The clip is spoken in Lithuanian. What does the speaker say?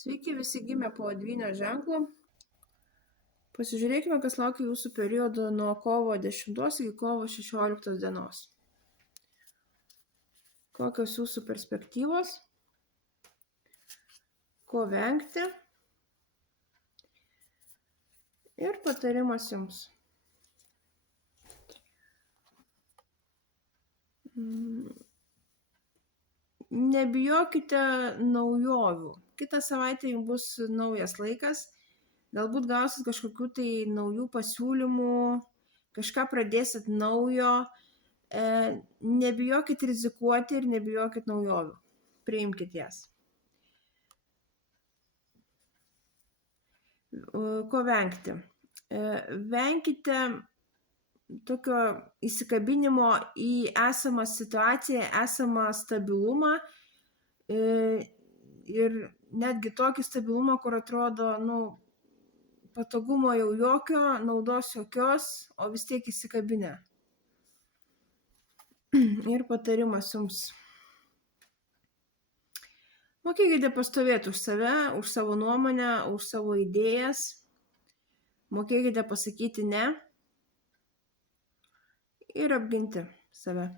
Sveiki, visi gimę po dvynio ženklu. Pasižiūrėkime, kas laukia jūsų periodo nuo kovo 10 iki kovo 16 dienos. Kokios jūsų perspektyvos, ko vengti ir patarimas jums. Nebijokite naujovių. Kitą savaitę jums bus naujas laikas. Galbūt gausit kažkokių tai naujų pasiūlymų, kažką pradėsit naujo. Nebijokit rizikuoti ir nebijokit naujovių. Priimkit jas. Ko vengti? Venkite tokio įsikabinimo į esamą situaciją, esamą stabilumą ir netgi tokį stabilumą, kur atrodo, patogumo jau jokio, naudos jokios, o vis tiek įsikabinę. Ir patarimas jums. Mokėkite pastovėti už save, už savo nuomonę, už savo idėjas. Mokėkite pasakyti ne ir apginti save.